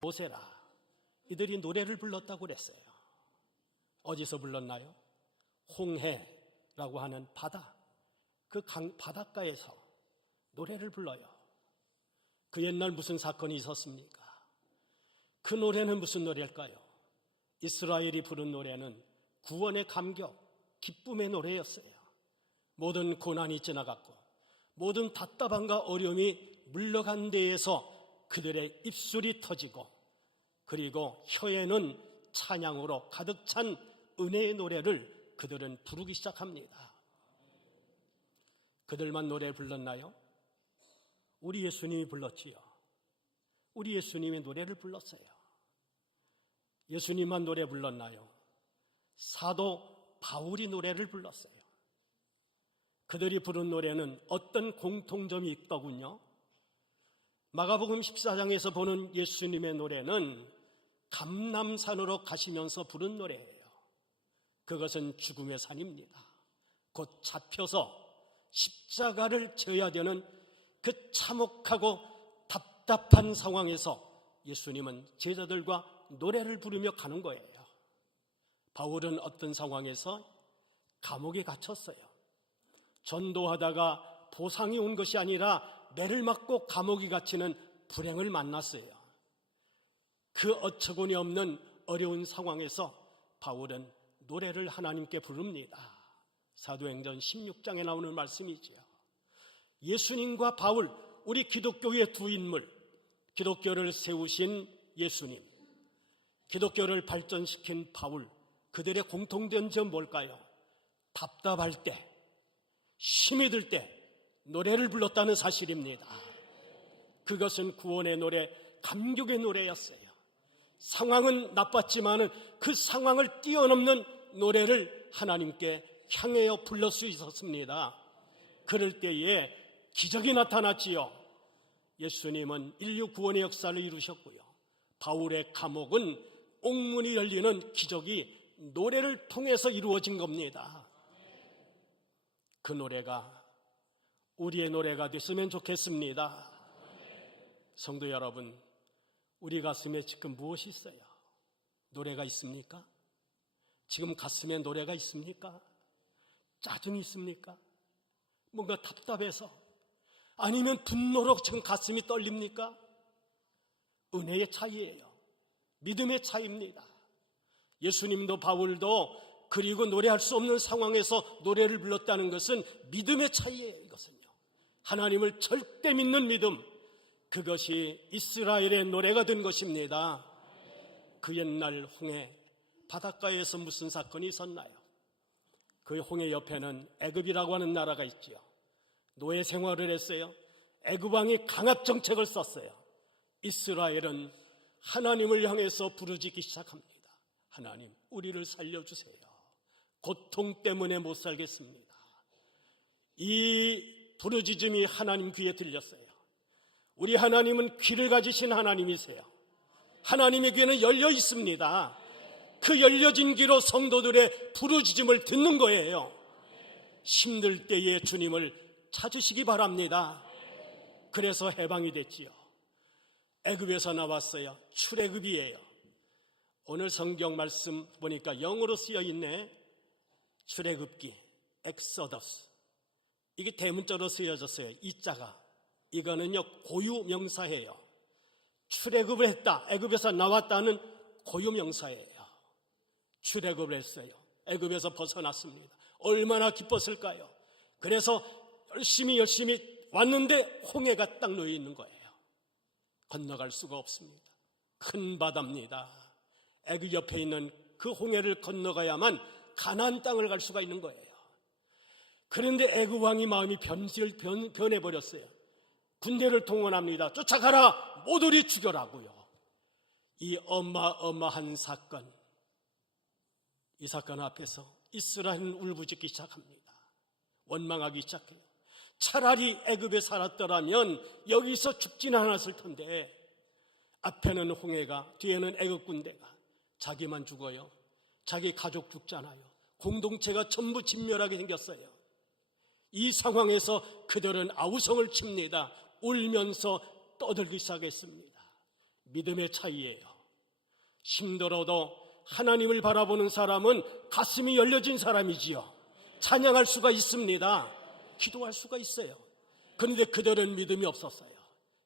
모세라, 이들이 노래를 불렀다고 그랬어요. 어디서 불렀나요? 홍해라고 하는 바다, 그 바닷가에서 노래를 불러요. 그 옛날 무슨 사건이 있었습니까? 그 노래는 무슨 노래일까요? 이스라엘이 부른 노래는 구원의 감격, 기쁨의 노래였어요. 모든 고난이 지나갔고 모든 답답함과 어려움이 물러간 데에서 그들의 입술이 터지고, 그리고 혀에는 찬양으로 가득 찬 은혜의 노래를 그들은 부르기 시작합니다. 그들만 노래 불렀나요? 우리 예수님이 불렀지요. 우리 예수님이 노래를 불렀어요. 예수님만 노래 불렀나요? 사도 바울이 노래를 불렀어요. 그들이 부른 노래는 어떤 공통점이 있더군요. 마가복음 14장에서 보는 예수님의 노래는 감람산으로 가시면서 부른 노래예요. 그것은 죽음의 산입니다. 곧 잡혀서 십자가를 져야 되는 그 참혹하고 답답한 상황에서 예수님은 제자들과 노래를 부르며 가는 거예요. 바울은 어떤 상황에서 감옥에 갇혔어요. 전도하다가 보상이 온 것이 아니라 매를 맞고 감옥에 갇히는 불행을 만났어요. 그 어처구니 없는 어려운 상황에서 바울은 노래를 하나님께 부릅니다. 사도행전 16장에 나오는 말씀이지요. 예수님과 바울, 우리 기독교의 두 인물, 기독교를 세우신 예수님, 기독교를 발전시킨 바울, 그들의 공통된 점 뭘까요? 답답할 때, 힘이 들 때 노래를 불렀다는 사실입니다. 그것은 구원의 노래, 감격의 노래였어요. 상황은 나빴지만 그 상황을 뛰어넘는 노래를 하나님께 향하여 불러 수 있었습니다. 그럴 때에 기적이 나타났지요. 예수님은 인류 구원의 역사를 이루셨고요. 바울의 감옥은 옥문이 열리는 기적이 노래를 통해서 이루어진 겁니다. 그 노래가 우리의 노래가 됐으면 좋겠습니다. 성도 여러분, 우리 가슴에 지금 무엇이 있어요? 노래가 있습니까? 지금 가슴에 노래가 있습니까? 짜증이 있습니까? 뭔가 답답해서, 아니면 분노로 지금 가슴이 떨립니까? 은혜의 차이예요. 믿음의 차이입니다. 예수님도 바울도 그리고 노래할 수 없는 상황에서 노래를 불렀다는 것은 믿음의 차이예요. 이것은요, 하나님을 절대 믿는 믿음, 그것이 이스라엘의 노래가 된 것입니다. 그 옛날 홍해 바닷가에서 무슨 사건이 있었나요? 그 홍해 옆에는 애굽이라고 하는 나라가 있지요. 노예 생활을 했어요. 애굽 왕이 강압 정책을 썼어요. 이스라엘은 하나님을 향해서 부르짖기 시작합니다. 하나님, 우리를 살려주세요. 고통 때문에 못 살겠습니다. 이 부르짖음이 하나님 귀에 들렸어요. 우리 하나님은 귀를 가지신 하나님이세요. 하나님의 귀에는 열려 있습니다. 그 열려진 귀로 성도들의 부르짖음을 듣는 거예요. 힘들 때에 주님을 찾으시기 바랍니다. 그래서 해방이 됐지요. 애굽에서 나왔어요. 출애굽이에요. 오늘 성경 말씀 보니까 영어로 쓰여 있네. 출애굽기, 엑소더스. 이게 대문자로 쓰여졌어요. 이 자가. 이거는요, 고유 명사예요. 출애굽을 했다, 애굽에서 나왔다는 고유 명사예요. 출애굽을 했어요. 애굽에서 벗어났습니다. 얼마나 기뻤을까요? 그래서 열심히 왔는데 홍해가 딱 놓여 있는 거예요. 건너갈 수가 없습니다. 큰 바다입니다. 애굽 옆에 있는 그 홍해를 건너가야만 가나안 땅을 갈 수가 있는 거예요. 그런데 애굽 왕이 마음이 변해버렸어요. 군대를 동원합니다. 쫓아가라, 모조리 죽여라고요. 이 어마어마한 사건, 이 사건 앞에서 이스라엘은 울부짖기 시작합니다. 원망하기 시작해요. 차라리 애굽에 살았더라면 여기서 죽지는 않았을 텐데, 앞에는 홍해가, 뒤에는 애굽 군대가, 자기만 죽어요. 자기 가족 죽잖아요. 공동체가 전부 진멸하게 생겼어요. 이 상황에서 그들은 아우성을 칩니다. 울면서 떠들기 시작했습니다. 믿음의 차이예요. 힘들어도 하나님을 바라보는 사람은 가슴이 열려진 사람이지요. 찬양할 수가 있습니다. 기도할 수가 있어요. 그런데 그들은 믿음이 없었어요.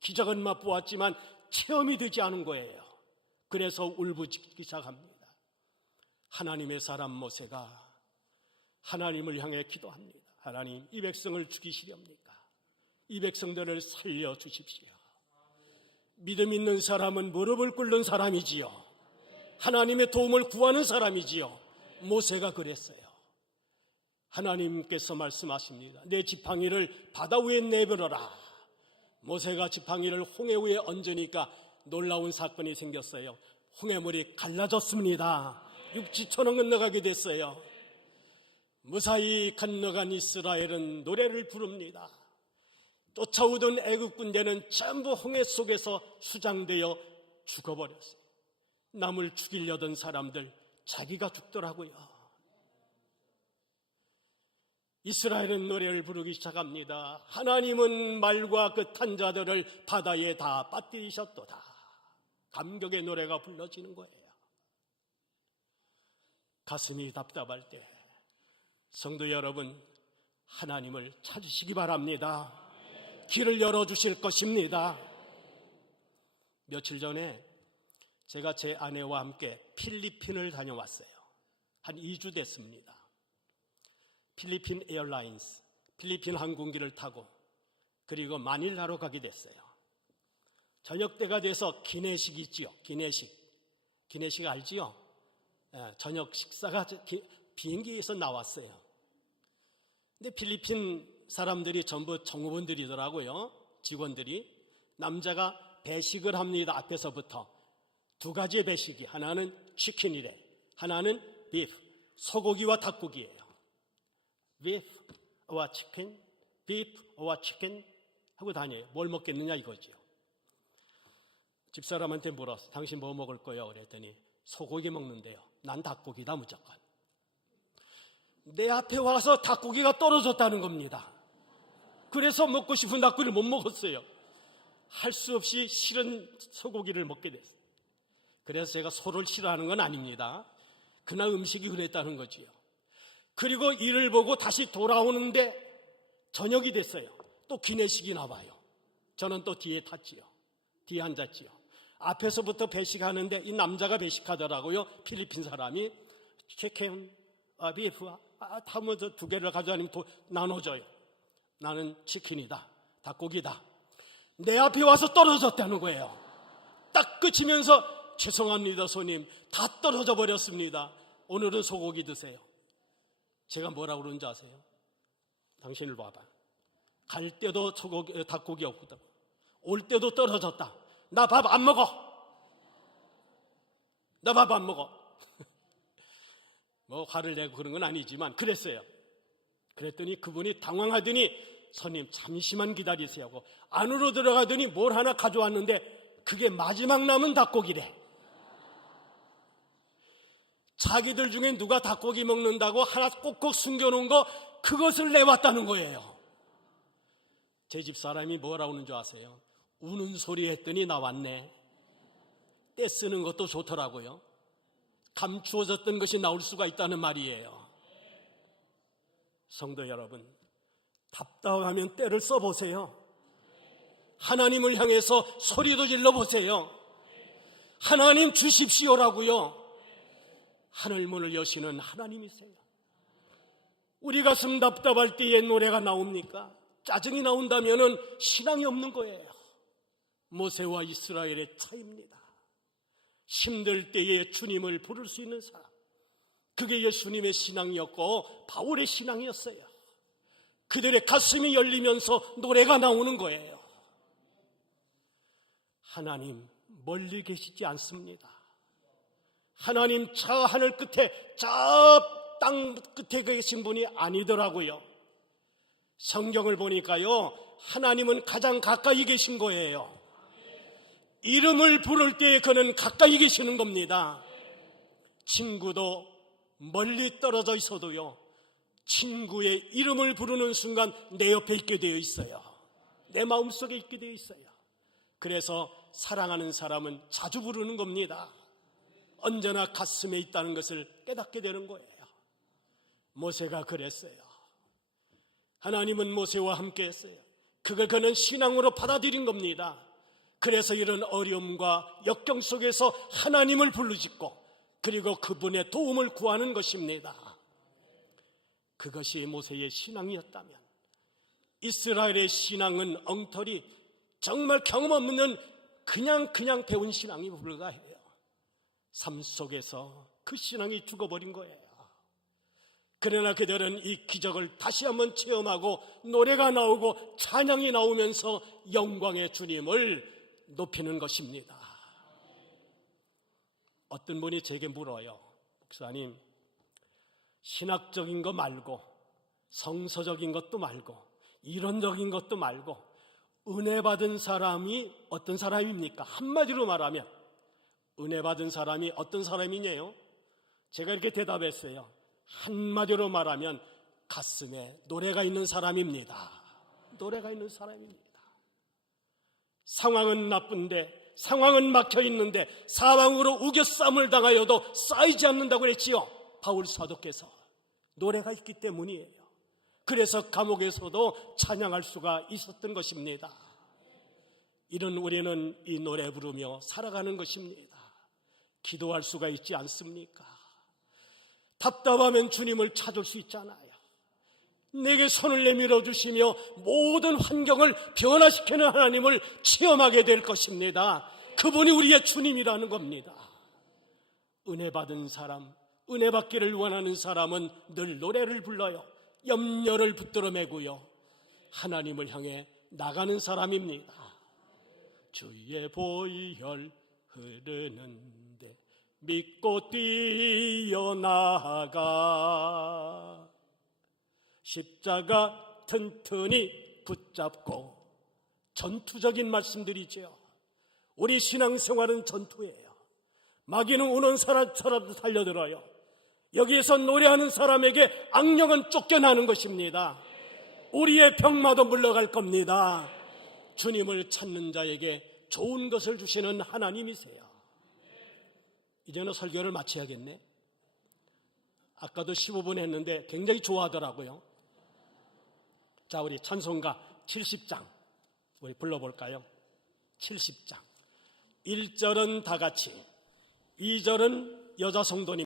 기적은 맛보았지만 체험이 되지 않은 거예요. 그래서 울부짖기 시작합니다. 하나님의 사람 모세가 하나님을 향해 기도합니다. 하나님, 이 백성을 죽이시렵니까? 이 백성들을 살려주십시오. 믿음 있는 사람은 무릎을 꿇는 사람이지요. 하나님의 도움을 구하는 사람이지요. 모세가 그랬어요. 하나님께서 말씀하십니다. 내 지팡이를 바다 위에 내버려라. 모세가 지팡이를 홍해 위에 얹으니까 놀라운 사건이 생겼어요. 홍해물이 갈라졌습니다. 육지천을 건너가게 됐어요. 무사히 건너간 이스라엘은 노래를 부릅니다. 쫓아오던 애국 군대는 전부 홍해 속에서 수장되어 죽어버렸어요. 남을 죽이려던 사람들 자기가 죽더라고요. 이스라엘은 노래를 부르기 시작합니다. 하나님은 말과 그 탄 자들을 바다에 다 빠뜨리셨도다. 감격의 노래가 불러지는 거예요. 가슴이 답답할 때 성도 여러분, 하나님을 찾으시기 바랍니다. 길을 열어주실 것입니다. 며칠 전에 제가 제 아내와 함께 필리핀을 다녀왔어요. 한 2주 됐습니다. 필리핀 에어라인스, 필리핀 항공기를 타고 그리고 마닐라로 가게 됐어요. 저녁 때가 돼서 기내식 있지요. 기내식 알지요? 저녁 식사가 비행기에서 나왔어요. 근데 필리핀 사람들이 전부 정부분들이더라고요. 직원들이. 남자가 배식을 합니다. 앞에서부터 2가지의 배식이, 하나는 치킨이래, 하나는 비프, 소고기와 닭고기예요. 비프와 치킨, 비프와 치킨 하고 다녀요. 뭘 먹겠느냐 이거죠. 집사람한테 물었어요. 당신 뭐 먹을 거예요? 그랬더니 소고기 먹는데요. 난 닭고기다 무조건. 내 앞에 와서 닭고기가 떨어졌다는 겁니다. 그래서 먹고 싶은 닭고기를 못 먹었어요. 할 수 없이 싫은 소고기를 먹게 됐어요. 그래서 제가 소를 싫어하는 건 아닙니다. 그날 음식이 그랬다는 거지요. 그리고 이를 보고 다시 돌아오는데 저녁이 됐어요. 또 기내식이 나와요. 저는 또 뒤에 탔지요. 뒤에 앉았지요. 앞에서부터 배식하는데 이 남자가 배식하더라고요. 필리핀 사람이. 치킨, 비프, 하면서 2개를 가져다니면 나눠줘요. 나는 치킨이다, 닭고기다. 내 앞에 와서 떨어졌다는 거예요. 딱 그치면서 죄송합니다 손님, 다 떨어져 버렸습니다. 오늘은 소고기 드세요. 제가 뭐라고 그러는지 아세요? 당신을 봐봐. 갈 때도 닭고기 없거든. 올 때도 떨어졌다. 나 밥 안 먹어. 나 밥 안 먹어. 뭐 화를 내고 그런 건 아니지만 그랬어요. 그랬더니 그분이 당황하더니 손님 잠시만 기다리세요 하고 안으로 들어가더니 뭘 하나 가져왔는데 그게 마지막 남은 닭고기래. 자기들 중에 누가 닭고기 먹는다고 하나 꼭꼭 숨겨놓은 거 그것을 내왔다는 거예요. 제 집 사람이 뭐라고 하는 줄 아세요? 우는 소리 했더니 나왔네. 떼 쓰는 것도 좋더라고요. 감추어졌던 것이 나올 수가 있다는 말이에요. 성도 여러분, 답답하면 때를 써보세요. 하나님을 향해서 소리도 질러보세요. 하나님 주십시오라고요. 하늘문을 여시는 하나님이세요. 우리 가슴 답답할 때에 노래가 나옵니까? 짜증이 나온다면 신앙이 없는 거예요. 모세와 이스라엘의 차이입니다. 힘들 때에 주님을 부를 수 있는 사람, 그게 예수님의 신앙이었고 바울의 신앙이었어요. 그들의 가슴이 열리면서 노래가 나오는 거예요. 하나님 멀리 계시지 않습니다. 하나님 저 하늘 끝에, 저 땅 끝에 계신 분이 아니더라고요. 성경을 보니까요, 하나님은 가장 가까이 계신 거예요. 이름을 부를 때 그는 가까이 계시는 겁니다. 친구도 멀리 떨어져 있어도요, 친구의 이름을 부르는 순간 내 옆에 있게 되어 있어요. 내 마음속에 있게 되어 있어요. 그래서 사랑하는 사람은 자주 부르는 겁니다. 언제나 가슴에 있다는 것을 깨닫게 되는 거예요. 모세가 그랬어요. 하나님은 모세와 함께 했어요. 그걸 그는 신앙으로 받아들인 겁니다. 그래서 이런 어려움과 역경 속에서 하나님을 부르짖고 그리고 그분의 도움을 구하는 것입니다. 그것이 모세의 신앙이었다면 이스라엘의 신앙은 엉터리, 정말 경험 없는 그냥 배운 신앙이 불가해요. 삶 속에서 그 신앙이 죽어버린 거예요. 그러나 그들은 이 기적을 다시 한번 체험하고 노래가 나오고 찬양이 나오면서 영광의 주님을 높이는 것입니다. 어떤 분이 제게 물어요. 목사님, 신학적인 거 말고 성서적인 것도 말고 이론적인 것도 말고 은혜 받은 사람이 어떤 사람입니까? 한마디로 말하면 은혜 받은 사람이 어떤 사람이냐요? 제가 이렇게 대답했어요. 한마디로 말하면 가슴에 노래가 있는 사람입니다. 노래가 있는 사람입니다. 상황은 나쁜데, 상황은 막혀 있는데 사방으로 우겨싸움을 당하여도 쌓이지 않는다고 그랬지요. 바울 사도께서 노래가 있기 때문이에요. 그래서 감옥에서도 찬양할 수가 있었던 것입니다. 이런 우리는 이 노래 부르며 살아가는 것입니다. 기도할 수가 있지 않습니까? 답답하면 주님을 찾을 수 있잖아요. 내게 손을 내밀어 주시며 모든 환경을 변화시키는 하나님을 체험하게 될 것입니다. 그분이 우리의 주님이라는 겁니다. 은혜 받은 사람, 은혜 받기를 원하는 사람은 늘 노래를 불러요. 염려를 붙들어 매고요. 하나님을 향해 나가는 사람입니다. 주의 보혈 흐르는데 믿고 뛰어나가 십자가 튼튼히 붙잡고 전투적인 말씀들이죠. 우리 신앙생활은 전투예요. 마귀는 오는 사람도 달려들어요. 여기에서 노래하는 사람에게 악령은 쫓겨나는 것입니다. 우리의 병마도 물러갈 겁니다. 주님을 찾는 자에게 좋은 것을 주시는 하나님이세요. 이제는 설교를 마쳐야겠네. 아까도 15분 했는데 굉장히 좋아하더라고요. 자, 우리 찬송가 70장 우리 불러볼까요? 70장 1절은 다 같이, 2절은 여자 성도님